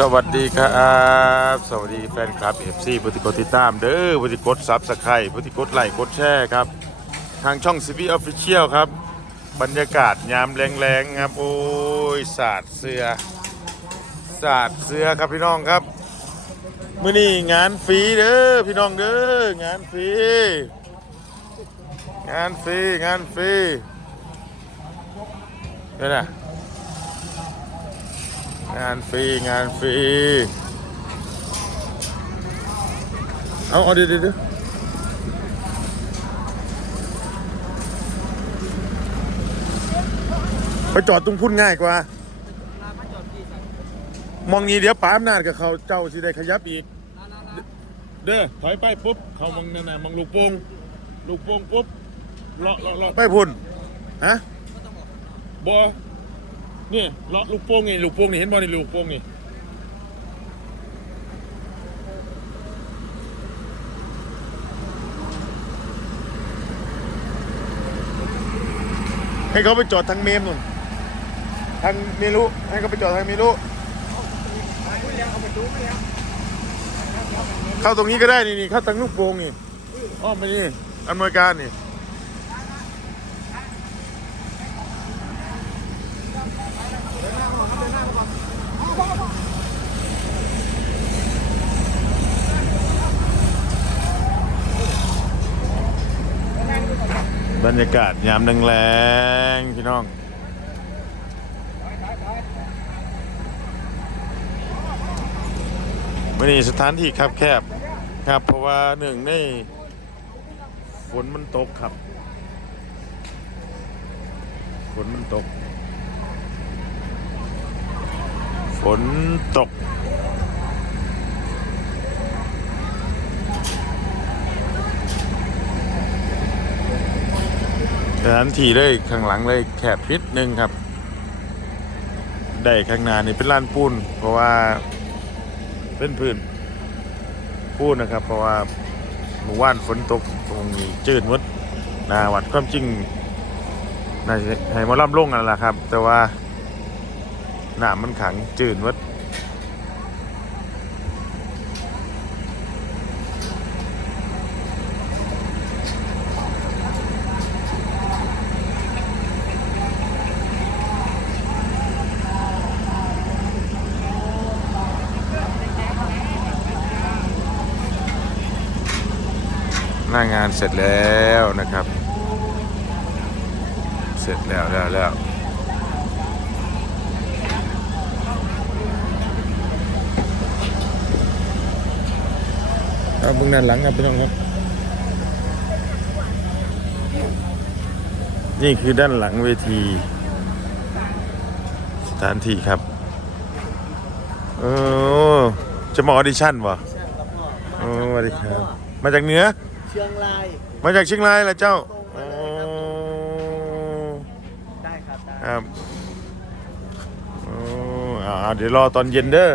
สวัสดีครับ สวัสดีแฟนคลับ FC ปฏิกติดตามเด้อปฏิกดซับสไครต์ปฏิกดไลค์กดแชร์ครับ ทางช่อง CB Official ครับ บรรยากาศยามแรงๆครับ โอ้ยสาดเสือสาดเสือครับพี่น้องครับมื้อนี้งานฟรีเด้อพี่น้องเด้องานฟรีงานฟรีงานฟรีเนี่ยนะ งานฟรีงานฟรี เอาเอาเดี๋ยวเดี๋ยวเดี๋ยวไปจอดตรงพุ่นง่ายกว่า มองนี้เดี๋ยวปามนาดกับเขาเจ้าสิได้ขยับอีก เด้อถอยไปปุ๊บ เขามองนั่นน่ะมองลูกโป่งลูกโป่งปุ๊บเลาะเลาะเลาะไปพุ่น ฮะบอ นี่เลาะลูกโป่งนี่ลูกโป่งนี่เห็นบ่นี่ลูกโป่งนี่ให้เขาไปจอดทางเมมนู่นทางเมรุให้เขาไปจอดทางเมรุเข้าตรงนี้ก็ได้นี่นี่เข้าทางลูกโป่งนี่อ้อมไปนี่อำนวยการนี่ บรรยากาศยามแรงๆพี่น้องวันนี้สถานที่ครับแคบครับ เพราะว่าหนึ่งในฝนมันตกครับ ฝนมันตก ฝ นตก สถานที่เลยข้างหลังเลยแคบนิดนึงครับ ได้ข้างหน้านี่เป็นลานปูนเพราะว่าเป็นพื้นปูนนะครับ เพราะว่าเมื่อวานฝนตกตรงนี้จืดมดนาวัดความจริงน่าจะให้หมาล่ำลงกันแหละครับ แต่ว่า หนามันขังจืดหมดหน้างานเสร็จแล้วนะครับ เสร็จแล้วแล้วแล้ว เอาเบื้องด้านหลังครับพี่น้องครับ นี่คือด้านหลังเวที สถานที่ครับ เออจะมาออดิชั่นวะโอ้สวัสดีครับ มาจากเหนือ เชียงราย มาจากเชียงรายเหรอเจ้าโอ้ได้ครับได้ครับโอ้อ่าเดี๋ยวรอตอนเย็นเด้อ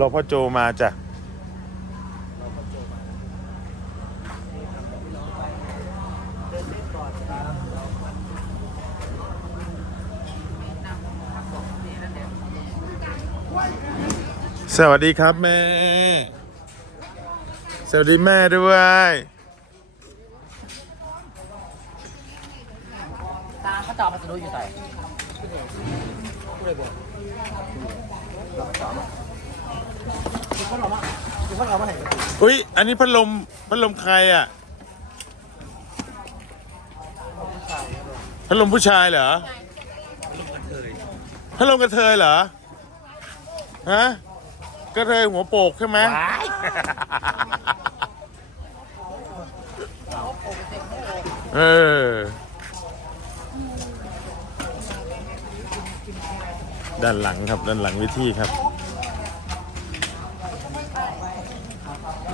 รอพ่อโจมาจ้ะ เราก็โจมานี่ทำกับพี่น้องไปเดินเล่นก่อนครับเราพัก สวัสดีครับแม่ สวัสดีแม่ด้วย ตาเขาจอพัสดุอยู่ใส่เลยบอกคือเขาเอามาคือเขาเอามาให้อุ้ย อันนี้พัดลม พัดลมใครอะ พัดลมผู้ชายเหรอ พัดลมกระเทยเหรอ ฮะ กระเทยหัวโปกใช่ไหมเออ ด้านหลังครับ ด้านหลังเวทีครับ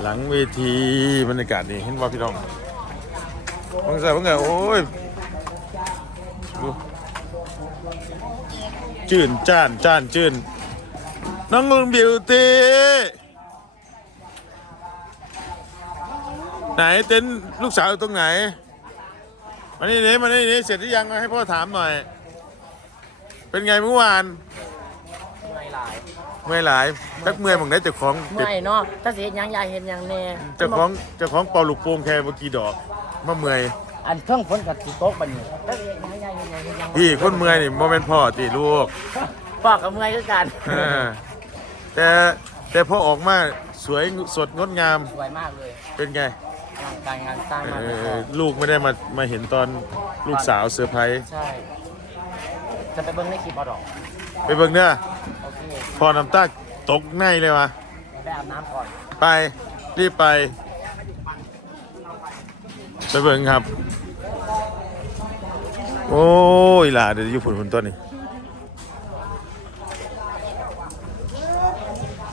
หลังเวทีบรรยากาศนี่เห็นว่าพี่น้องบังใส่บังไงโอ้ยดูจื่นจ้านจ้านจื่น น้องลุงบิวตี้ไหนเต็นท์ลูกสาวอยู่ตรงไหนมานี่นี่มานี่นี่เสร็จหรือยังมาให้พ่อถามหน่อย เป็นไงเมื่อวานไม่ลายเมื่อยหลายจักเมื่อยหมองได้เจ้าของเมื่อยเนาะถ้าสิเฮ็ดหยังยายเฮ็ดหยังแน่เจ้าของเจ้าของเป่าลูกโป่งแค่เมื่อกี้ดอกมาเมื่อยอันเครื่องฝนกับสิตกบัดนี้ถ้าสิเฮ็ดหยังยายเฮ็ดหยังเฮ็ดหยังพี่คนเมื่อยนี่โมเมนพ่อติลูกพ่อกับเมื่อยคือกัน เออ แต่แต่พอออกมาสวยสดงดงามสวยมากเลยเป็นไงงานการงานสร้างเอมากเลยอลูกไม่ได้มามาเห็นตอนลูกสาวเซอร์ไพรส์ใช่ จะไปเบิ่งในคลิปเอาดอกไปเบิ่งเด้อโอเคพอน้ำตาตกในเลยวะไปอาบน้ำก่อนไปรีบไป ไปเบิ่งครับ โอ้ยหล่ะเดี๋ยวอยู่ผลผลต้นนี่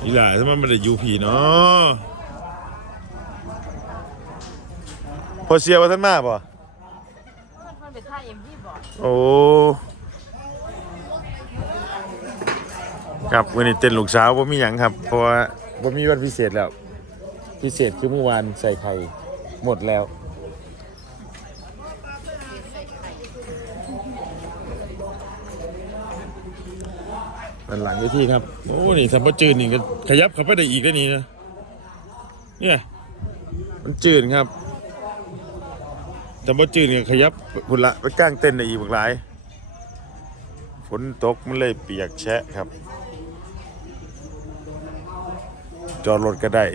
อีหล่าทำไมมันได้อยูผีเนาะพอเสียว่าท่านมาป่ะมันเป็นท่าเอ็มที่บอกโอ้ครับวันนี้เต้นลูกสาวผมมีหยังครับ เพราะว่าผมมีวันพิเศษแล้ว พิเศษคือเมื่อวานใส่ไข่หมดแล้ว ด้านหลังเวทีครับ โอ้นี่สัมปจืนนี่ก็ขยับเข้าไปได้อีกได้นี่นะเนี่ยมันจืนครับสัมปจืนนี่ยขยับพุ่นละไปก้างเต้นได้อีกบักหลายฝนตกมันเลยเปียกแฉะครับ จอดรถก็ได้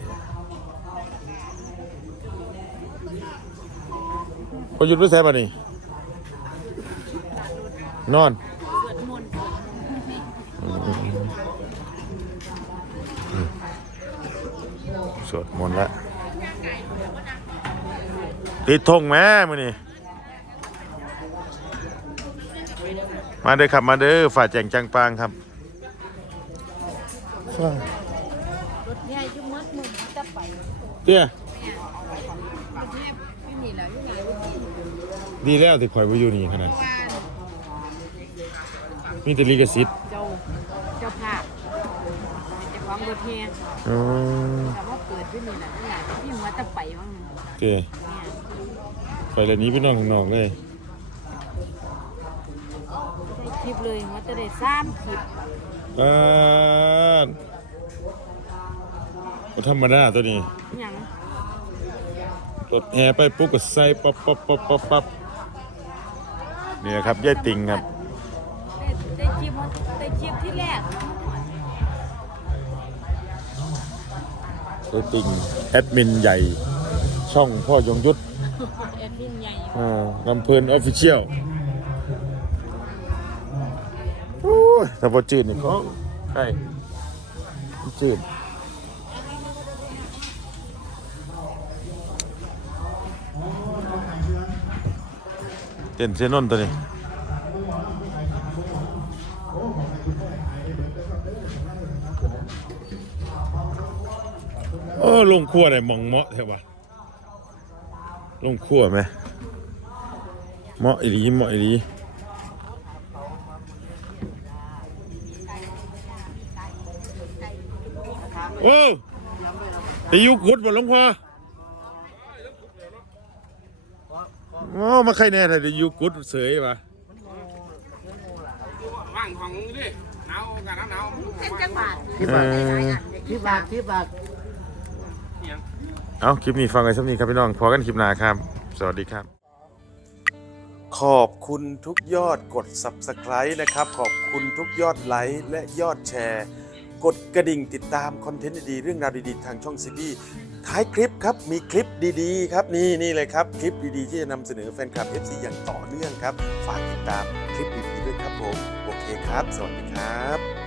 พอหยุดไปแซ่บนี่นอน สวดมนต์ละติดธงแม่มือนี่มาเด้อครับมาเด้อฝ่าแจงจังปางครับรถใหญ่ยุ่งมัดมึงจะไปเตี้ยรถใหญ่ไม่มีแล้วยุ่งไงรถที่ดีแล้วที่ข่อยไปอยู่นี่ขนาดว่ามีแต่ลิขสิทธิ์ เจ้าเจ้าภาพเจ้าข องรถแห่อ๋อแต่ว่าเปิดที่นี่แหละที่ไหนที่หัวจะไปบ้างเตี้ยเนี่ยไปเดี๋ยวนี้พี่น้องข้างน้อกเลย ได้คลิปเลยหัวจะได้สามคลิปอ่าบ่ธรรมดาตัวนี้ อย่างรถแห่ไปปุ๊บก็ใส่ปั๊บปั๊บปั๊บปั๊บปั๊บเนี่นะครับยายติงครับ ยายติงแอดมินใหญ่ ช่องพ่อยงยุทธแอดมินใหญ่อ่าลำเพลินออฟฟิเชียลโอ้ยถ้าพอจืดนี่ก็ใช่จืดเต้นเซนนตัวนี้ โอ้ลงครัวไหนมองเหมาะแท้วะลงครัวไหมเหมาะอีหลีเหมาะอีหลีโอ้ไอายุกุดบ่หลวงพ่อโอ้มาใครแน่แต่ไอายุกุดเสยปะว่างของดิหนาวกันน้ำหนาวเป็นจังหวัดคลิปบาทคลิปบาทคลิปบาท เอาคลิปนี้ฟังกันสักนี้ครับพี่น้องพอกันคลิปหน้าครับ สวัสดีครับ ขอบคุณทุกยอดกด Subscribe นะครับ ขอบคุณทุกยอดไลค์และยอดแชร์ กดกระดิ่งติดตามคอนเทนต์ดีๆเรื่องราวดีๆ ทางช่องซีบีท้ายคลิปครับมีคลิปดีๆ ครับนี่นี่เลยครับ คลิปดีๆ ที่จะนำเสนอแฟนคลับ FC อย่างต่อเนื่องครับ ฝากติดตามคลิปดีๆด้วยครับผม โอเคครับ สวัสดีครับ